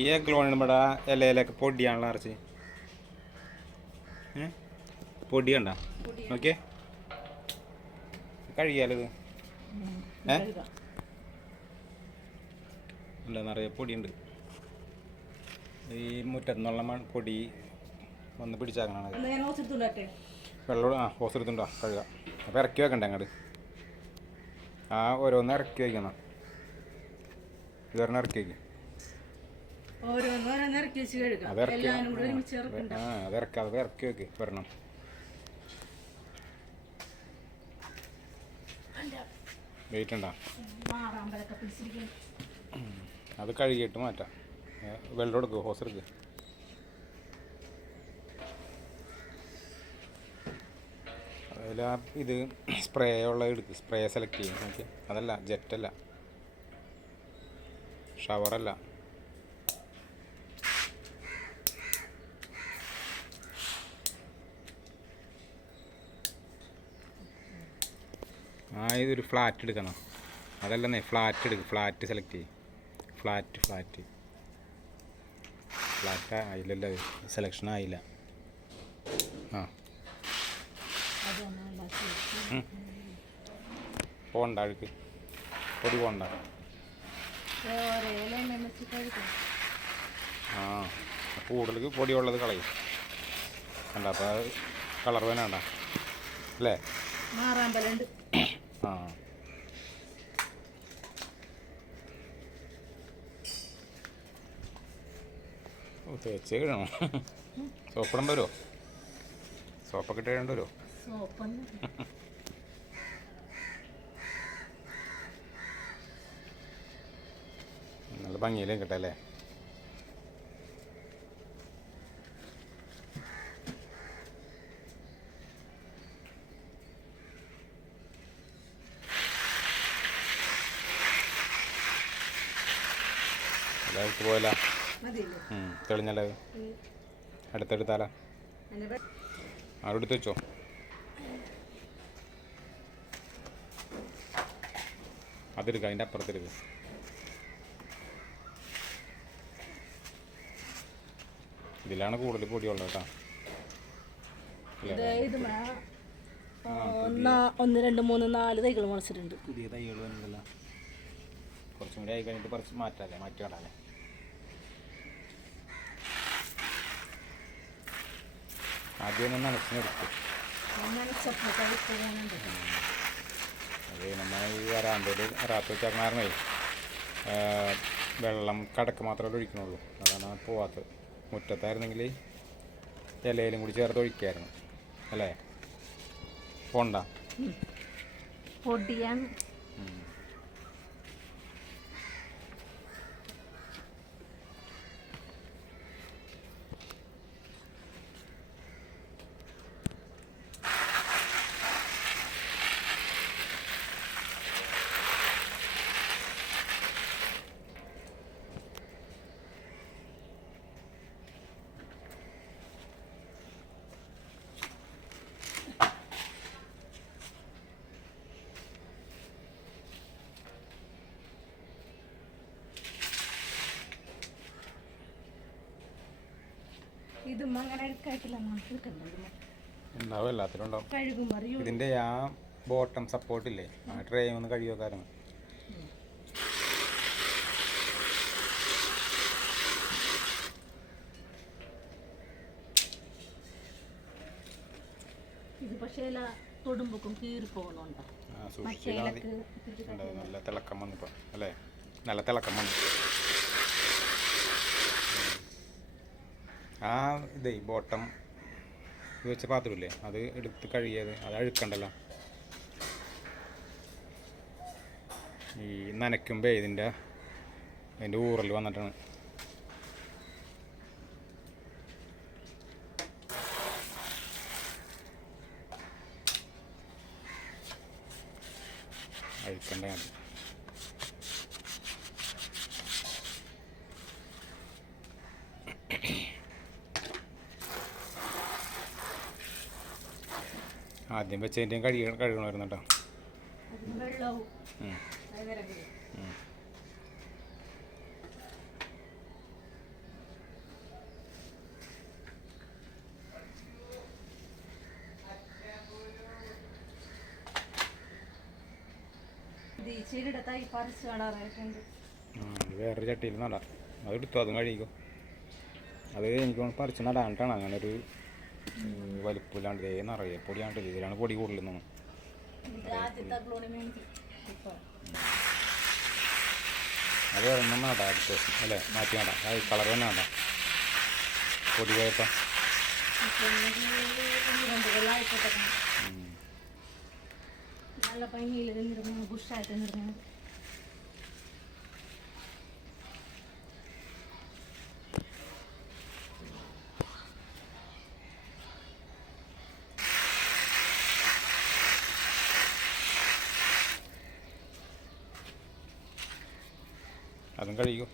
ഈ എഗ്ലോൺ ഇവിടെ ഇലയിലൊക്കെ പൊടിയാണല്ലോ അറച്ച് പൊടി കണ്ട? നോക്കിയേ. കഴിയാലോ ഇത്? ഏ ഉണ്ട്? നിറയെ പൊടിയുണ്ട്. ഈ മുറ്റത്തുനിന്നുള്ള പൊടി വന്ന് പിടിച്ചാക്കണത് ഹോസ്പിറ്റലിലാട്ടെ വെള്ളം ആ ഹോസ് എടുത്തുണ്ടോ കഴുകാം. അപ്പോൾ ഇറക്കി വെക്കണ്ടേ അങ്ങോട്ട് ആ ഓരോന്ന് ഇറക്കി വയ്ക്കണം ഇതൊരെണ്ണം ഇറക്കി വയ്ക്കും ഇറക്കി വെച്ച് കഴുകാം. അത് ഇറക്കി കൂടെ ഒരുമിച്ച് ഇറക്കണ്ട. ആ അത് ഇറക്കി അത് ഇറക്കി വെക്ക് വരണം വെയിറ്റ് ഉണ്ടോ? അത് കഴുകിയിട്ട് മാറ്റാം. വെള്ളം എടുക്കുക ഹോസ് എടുക്കുക അതിൽ ആ ഇത് സ്പ്രേ ഉള്ള എടുക്കുക സ്പ്രേ സെലക്ട് ചെയ്യും. നോക്കി അതല്ല ജെറ്റല്ല ഷവറല്ല ആ ഇതൊരു ഫ്ലാറ്റ് എടുക്കണം. അതല്ലെന്നേ ഫ്ലാറ്റ് എടുക്കും ഫ്ലാറ്റ് സെലക്ട് ചെയ്യും. ഫ്ലാറ്റ് ഫ്ലാറ്റ് ഫ്ലാറ്റ് ആയില്ലല്ലോ സെലക്ഷൻ ആയില്ല. ആ. പോണ്ട അഴുക്ക്. പൊടി പോണ്ട. ആ കൂടുതൽ പൊടിയുള്ളത് കളയും. കണ്ട അപ്പോൾ കളർ വേണ്ട അല്ലേ? മാറാമ്പലുണ്ട്. ആ. ഓ തേച്ച് കഴിയണോ സോപ്പിടേണ്ട വരുമോ സോപ്പൊക്കെ ഇട്ടേണ്ട വരുമോ നല്ല ഭംഗിയിലും കിട്ടല്ലേ എല്ലാവർക്കും പോയല്ല. തെളിഞ്ഞല്ലേ അടുത്തെടുത്താലോ അവിടെ എടുത്ത് വെച്ചോ? അതെടുക്കുക അതിന്റെ അപ്പുറത്തെടുക്കുക ഇതിലാണ് കൂടുതൽ പൊടിയുള്ളത് കേട്ടോ. ഒന്ന് രണ്ട് മൂന്ന് നാല് തൈകൾ മുളച്ചിട്ടുണ്ട്. പുതിയ തൈകൾ വന്നതല്ല കുറച്ചും കൂടി ആയി കഴിഞ്ഞിട്ട് കുറച്ച് മാറ്റാല്ലേ മാറ്റി ആദ്യം ഒന്ന് നനച്ച് നിർത്തും. അത് നമ്മൾ ഈ വരാന്തയിൽ റാത്ത് വെച്ചാൽ വെള്ളം കടക്ക് മാത്രമേ ഒഴിക്കണുള്ളൂ. അതാണ് അത് പോവാത്തത്. മുറ്റത്തായിരുന്നെങ്കിൽ ഇലയിലും കൂടി ചേർത്ത് ഒഴിക്കായിരുന്നു. അല്ലേ? പോണ്ട? പൊടിയാണ് ഇതും അങ്ങനെ എടുക്കായിട്ടില്ല നമുക്ക് എടുക്കണ്ട ഉണ്ടാവും എല്ലാത്തിലും ഉണ്ടാവും. കഴുകുമ്പോൾ അറിയൂ ഇതിന്റെ ആ ബോട്ടം സപ്പോർട്ടില്ലേ ആ ട്രേ ഒന്ന് വെക്കാറുണ്ട് ഇത് പക്ഷേ തൊടുമ്പോക്കും കീറി പോകുന്നുണ്ട് നല്ല തിളക്കം വന്നിപ്പോ അല്ലേ? നല്ല തിളക്കം വന്നു. ആ ഇതേ ബോട്ടം വെച്ച പാത്രമില്ലേ? അത് എടുത്ത് കഴുകിയത്. അത് അഴുക്കണ്ടല്ലോ. ഈ നനയ്ക്കുമ്പോൾ ഇതിന്റെ അതിന്റെ ഊറൽ വന്നിട്ടാണ്. അഴുക്കണ്ട. ആദ്യം വെച്ചതിന്റെയും കഴുകി കഴുകണമായിരുന്നു കേട്ടോ വേറൊരു ചട്ടിയിൽ നടാം. അതെടുത്തു അതും കഴിക്കും അത് എനിക്ക് പറിച്ചു നടാനിട്ടാണ്. അങ്ങനെ ഒരു വലിപ്പില്ലാണ്ട് ഇതേ നിറയെ പൊടിയാണ്ട് ഇതിലാണ് പൊടി കൂടുതലും അത് ഒരെണ്ണം വേണ്ട അടുത്ത ദിവസം അല്ലേ? മാറ്റി വേണ്ട. അത് കളർ തന്നെ വേണ്ട. പൊടി പോയപ്പോൾ നല്ല ഭംഗിയിൽ നിർമ്മാണം ബുഷായിട്ട് നിന്നിരുന്നു അതും കഴിക്കും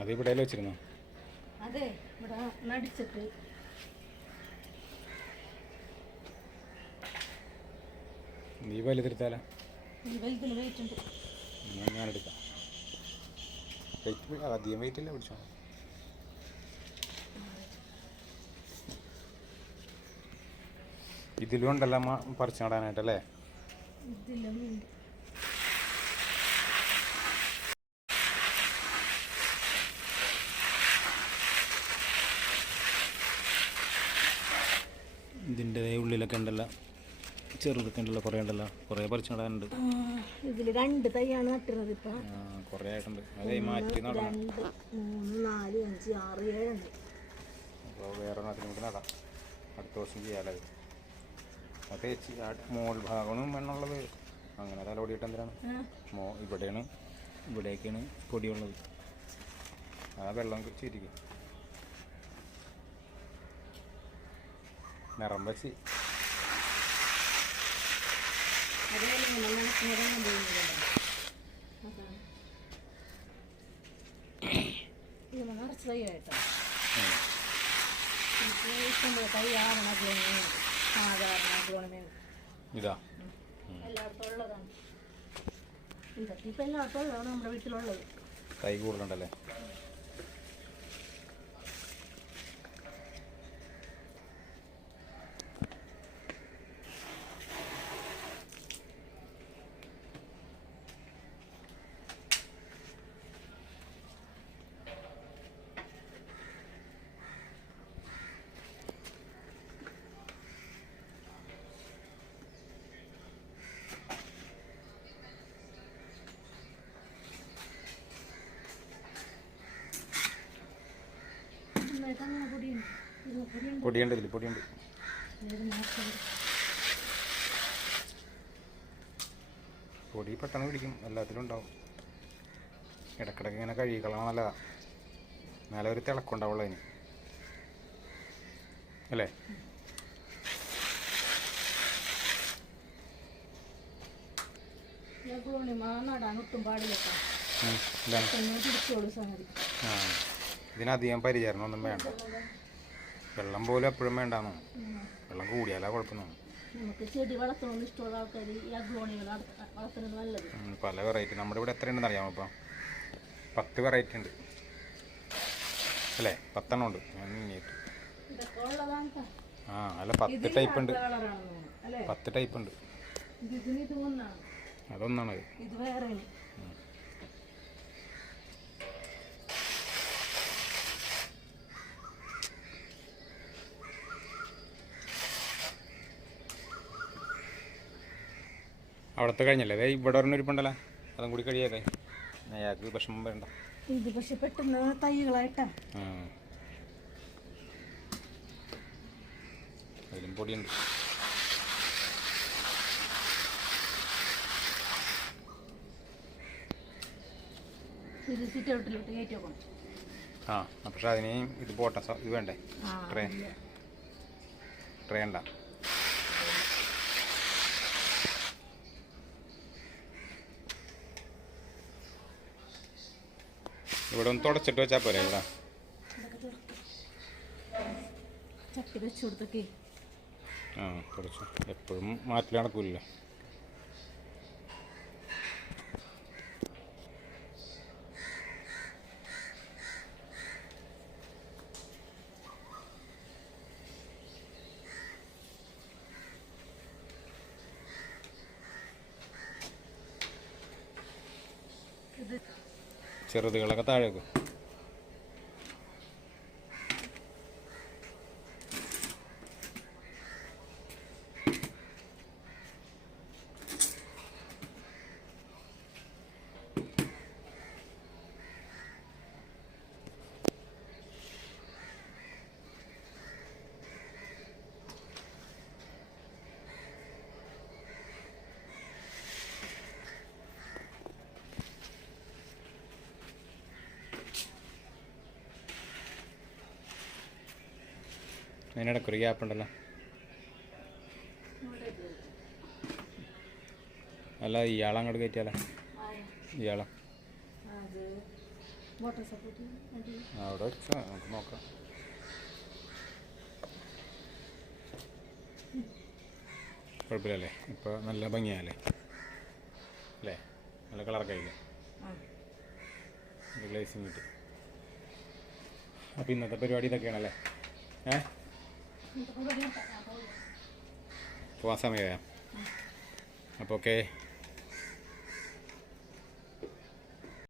അത് ഇവിടെ വെച്ചിരുന്നു? അതെ ഇവിടെ നടിച്ചിട്ട്. നീ വലുതെടുത്താലാ ഈ ഞാൻ എടുക്കാം. വെയിറ്റ് അധികം വെയിറ്റ് ഇല്ല പിടിച്ചോ. ഇതിലും ഉണ്ടല്ലോ അമ്മ പറിച്ചു നടാനായിട്ടല്ലേ? ഇതിലും ഉണ്ട് ഇതിന്റെ ഉള്ളിലൊക്കെ ഉണ്ടല്ലോ ചെറുതൊക്കെ ഉണ്ടല്ലോ കുറേ ഉണ്ടല്ലോ. കുറേ പറിച്ചു നടാനുണ്ട്. ഇതിൽ രണ്ട് തൈയാണ് നട്ടിരുന്നത് ഇപ്പൊ. കുറേ ആയിട്ടുണ്ട്. അതേ മാറ്റി നടണം. രണ്ട് മൂന്ന് നാല് അഞ്ച് ആറ് ഏഴുണ്ട് അപ്പോൾ വേറെ ഒരെണ്ണത്തിന് കൂടി നടാം. അടുത്ത ദിവസം ചെയ്യാമല്ലോ അത് തേച്ച് മോൾ ഭാഗമാണ് മണ്ണുള്ളത് അങ്ങനെ തലോടിയിട്ട് എന്തിനാണ്? മോ ഇവിടെയാണ്. ഇവിടേക്കാണ് പൊടിയുള്ളത്. ആ വെള്ളം ചിരിക്കും നിറം വെച്ച് നിറച്ച് തൈയായിട്ടോ ഉം. എനിക്ക് ഇഷ്ടംപോലെ അഗ്ലോണിമേൻ സാധാരണ അഗ്ലോണിമേൻ ഇതാ. എല്ലായിടത്തും ഉള്ളതാണ്. ഇതൊക്കെ ഇപ്പം എല്ലായിടത്തും ഉള്ളതാണ് നമ്മുടെ വീട്ടിലുള്ളത്. തൈ കൂടുതലുണ്ടല്ലേ? പൊടിയുണ്ട് പൊടിയുണ്ട് പൊടിയുണ്ട്. ഇതിൽ പൊടിയുണ്ട് പൊടി പെട്ടെന്ന് പിടിക്കും എല്ലാത്തിലും ഉണ്ടാവും. ഇടക്കിടക്ക് ഇങ്ങനെ കഴുകിക്കളാൻ നല്ല എന്നാലേ ഒരു തിളക്കുണ്ടാവുള്ളൂ അതിന്. അല്ലേ? അഗ്ലോണിമ നടാൻ ഒട്ടും പാടില്ല പിടിച്ചോളൂ സംഗതി ആ. ഇതിനധികം പരിചരണം ഒന്നും വേണ്ട. വെള്ളം പോലും എപ്പോഴും വേണ്ടാന്ന് വെള്ളം കൂടിയാലാ കുഴപ്പമൊന്നും നമുക്ക് ചെടി വളർത്തണമെന്ന് ഇഷ്ടമുള്ള ആൾക്കാർ ഈ അഗ്ലോണികൾ വളർത്തുന്നത് നല്ലത്. പല വെറൈറ്റി നമ്മുടെ ഇവിടെ എത്ര ഉണ്ടെന്ന് അറിയാമോ ഇപ്പം? പത്ത് വെറൈറ്റി ഉണ്ട്. അല്ലേ? പത്തെണ്ണം ഉണ്ട്. ഞാൻ നീങ്ങിയിട്ട് ആ അല്ല പത്ത് ടൈപ്പ് ഉണ്ട്. പത്ത് ടൈപ്പ് ഉണ്ട്. അതൊന്നാണ് ഇത് വേറെ അവിടുത്തെ കഴിഞ്ഞല്ലേ? അതെ ഇവിടെ ഒരെണ്ണം ഇരിപ്പുണ്ടല്ലോ. അതും കൂടി കഴിയാതെ. അയാൾക്ക് വിഷമം വേണ്ട. ഇത് പക്ഷെ പെട്ടെന്ന് തൈകളായിട്ടാ. അതിലും പൊടിയുണ്ട്. ആ പക്ഷെ അതിന് ഇത് പോട്ടെ ഇത് വേണ്ടേ? Train tray. ട്രേ ഉണ്ട ഇവിടെ ഒന്ന് തുടച്ചിട്ട് വെച്ചാൽ പോരെ ഇവിടെ. ചട്ടി വെച്ച് കൊടുത്തൊക്കെ. ആ തുടച്ചു. എപ്പോഴും മാറ്റി നടക്കില്ല ഇത് ചെറുതുകളൊക്കെ താഴെ വെക്കും. അതിനിടയ്ക്ക് ഒരു ഗ്യാപ്പ് ഉണ്ടല്ലോ. അല്ല ഇയാളെ അങ്ങോട്ട് കയറ്റിയാലോ. ഇയാളെ അവിടെ നോക്കാം. കുഴപ്പമില്ലല്ലേ? ഇപ്പോൾ നല്ല ഭംഗിയാല്ലേ അല്ലേ? നല്ല കളറൊക്കെ ആയില്ലേ? ഗ്ലേസിങ് കിട്ടി. അപ്പോൾ ഇന്നത്തെ പരിപാടി ഇതൊക്കെയാണല്ലേ? ഏ പോകാൻ സമയമായോ അപ്പോൾ ഓക്കെ